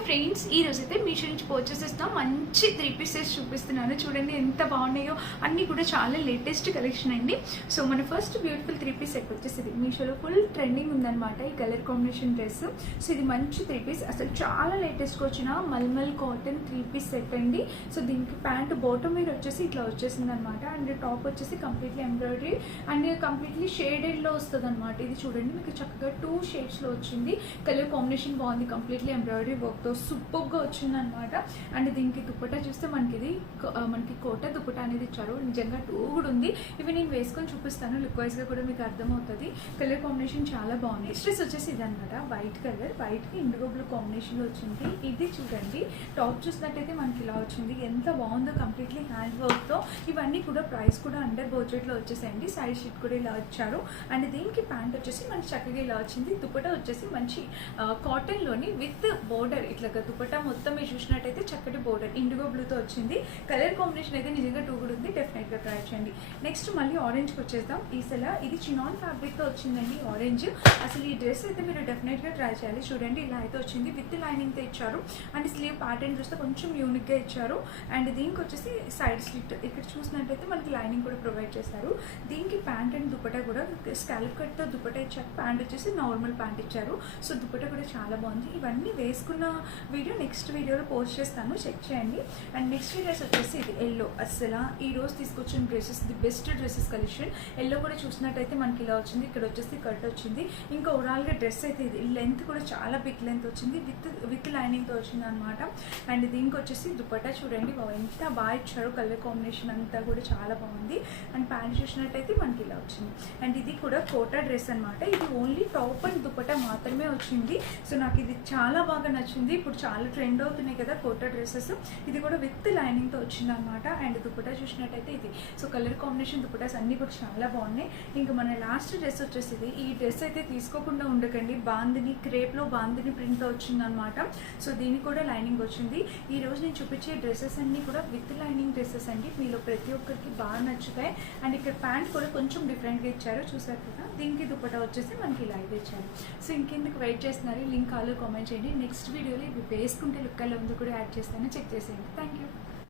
Hi friends, ఈ రోజు అయితే మీషో నుంచి పర్చేస్ చేస్తాం. మంచి 3 పీసెస్ చూపిస్తున్నాను. చూడండి ఎంత బాగున్నాయో. అన్నీ కూడా చాలా లేటెస్ట్ కలెక్షన్ అండి. సో మన ఫస్ట్ బ్యూటిఫుల్ 3 పీస్ సెట్ వచ్చేసి మీషోలో ఫుల్ ట్రెండింగ్ ఉందన్నమాట. ఈ కలర్ కాంబినేషన్ డ్రెస్. సో ఇది మంచి 3 పీస్, అసలు చాలా లేటెస్ట్గా వచ్చిన మల్మల్ కాటన్ 3 పీస్ సెట్ అండి. సో దీనికి ప్యాంట్ బాటమ్ మీద వచ్చేసి ఇట్లా వచ్చేసింది అనమాట. అండ్ టాప్ వచ్చేసి కంప్లీట్లీ ఎంబ్రాయిడరీ అండ్ కంప్లీట్లీ షేడెడ్లో వస్తుంది అనమాట. ఇది చూడండి మీకు చక్కగా 2 షేడ్స్లో వచ్చింది. కలర్ కాంబినేషన్ బాగుంది. కంప్లీట్లీ ఎంబ్రాయిడరీ వర్క్తో సూపర్గా వచ్చింది అనమాట. అండ్ దీనికి దుపట్టా చూస్తే మనకి కోట దుపట్టా అనేది ఇచ్చారు. నిజంగా 2 కూడా ఉంది. ఇవి నేను వేసుకొని చూపిస్తాను. లుక్ వైజ్గా కూడా మీకు అర్థమవుతుంది. కలర్ కాంబినేషన్ చాలా బాగుంది. నెక్స్ట్ డ్రెస్ వచ్చేసి ఇది అనమాట. వైట్ కలర్, వైట్కి ఇండిగో బ్లూ కాంబినేషన్లో వచ్చింది. ఇది చూడండి టాప్ చూసినట్టయితే మనకి ఇలా వచ్చింది. ఎంత బాగుందో, కంప్లీట్లీ హ్యాండ్ వర్క్తో. ఇవన్నీ కూడా ప్రైస్ కూడా అండర్ బడ్జెట్లో వచ్చేసాయండి. సైడ్ షీట్ కూడా ఇలా వచ్చారు. అండ్ దీనికి ప్యాంట్ వచ్చేసి మనకి చక్కగా ఇలా వచ్చింది. దుపట్టా వచ్చేసి మంచి కాటన్లోని విత్ బోర్డర్, ఇట్లా దుపట్టా మొత్తం మీరు చూసినట్టయితే చక్కటి బోర్డర్ ఇండిగో బ్లూతో వచ్చింది. కలర్ కాంబినేషన్ అయితే నిజంగా 2 కూడా ఉంది. డెఫినెట్గా ట్రై చేయండి. నెక్స్ట్ మళ్ళీ ఆరెంజ్కి వచ్చేద్దాం. ఇది చినాన్ ఫ్యాబ్రిక్తో వచ్చిందండి ఆరెంజ్. అసలు ఈ డ్రెస్ అయితే మీరు డెఫినెట్గా ట్రై చేయాలి. చూడండి ఇలా అయితే వచ్చింది. విత్ లైనింగ్తో ఇచ్చారు. అండ్ స్లీవ్ ప్యాటర్న్ చూస్తే కొంచెం యూనిక్గా ఇచ్చారు. అండ్ దీనికి వచ్చేసి సైడ్ స్లిట్ ఇక్కడ చూసినట్టయితే మనకి లైనింగ్ కూడా ప్రొవైడ్ చేశారు. దీనికి ప్యాంట్ అండ్ దుపట్టా కూడా స్కాలప్ కట్తో దుపట్టా ఇచ్చారు. ప్యాంట్ వచ్చేసి నార్మల్ ప్యాంట్ ఇచ్చారు. సో దుపట్టా కూడా చాలా బాగుంది. ఇవన్నీ వేసుకున్న వీడియో నెక్స్ట్ వీడియోలో పోస్ట్ చేస్తాను, చెక్ చేయండి. అండ్ నెక్స్ట్ డ్రెస్ వచ్చేసి ఇది ఎల్లో. అసలు ఈ రోజు తీసుకొచ్చిన dresses the best dresses collection. Yellow కూడా చూసినట్టయితే మనకి ఇలా వచ్చింది. ఇక్కడ వచ్చేసి కట్ వచ్చింది. ఇంకా ఓవరాల్గా డ్రెస్ అయితే ఇది లెంత్ కూడా చాలా బిగ్ లెంత్ వచ్చింది. విత్ లైనింగ్తో వచ్చింది అనమాట. అండ్ దీనికి వచ్చేసి దుపట్టా చూడండి ఎంత బాగా ఇచ్చారు. కలర్ కాంబినేషన్ అంతా కూడా చాలా బాగుంది. అండ్ ప్యాంట్ చూసినట్టయితే మనకి ఇలా వచ్చింది. అండ్ ఇది కూడా కోటా డ్రెస్ అనమాట. ఇది ఓన్లీ టాప్ అండ్ దుపట్టా మాత్రమే వచ్చింది. సో నాకు ఇది చాలా బాగా నచ్చింది. ఇప్పుడు చాలా ట్రెండ్ అవుతున్నాయి కదా కోటా డ్రెస్సెస్. ఇది కూడా విత్ లైనింగ్తో వచ్చింది అనమాట. అండ్ దుపట్టా చూసినట్టయితే ఇది. సో కలర్ కాంబినేషన్ దుపట్టాస్ అన్నీ కూడా చాలా బాగున్నాయి. ఇంకా మన లాస్ట్ డ్రెస్ వచ్చేసి ఇది. ఈ డ్రెస్ అయితే తీసుకోకుండా ఉండకండి. బాందిని క్రేప్లో బాందిని ప్రింట్తో వచ్చింది అనమాట. సో దీనికి కూడా లైనింగ్ వచ్చింది. ఈ రోజు నేను చూపించే డ్రెస్సెస్ అన్నీ కూడా విత్ లైనింగ్ డ్రెస్సెస్ అండి. మీలో ప్రతి ఒక్కరికి బాగా నచ్చుతాయి. అండ్ ఇక్కడ ప్యాంట్ కూడా కొంచెం డిఫరెంట్గా ఇచ్చారు, చూసారు కదా. దీనికి దుపట్టా వచ్చేసి మనకి ఇలా అయితే ఇచ్చారు. సో ఇంకెందుకు వెయిట్ చేస్తున్నారు? లింక్ కాల్లో కామెంట్ చేయండి. నెక్స్ట్ వీడియోలో ఇవి వేసుకుంటే లుక్ ఎలా ఉందో కూడా యాడ్ చేస్తాను, చెక్ చేసేయండి. Thank you.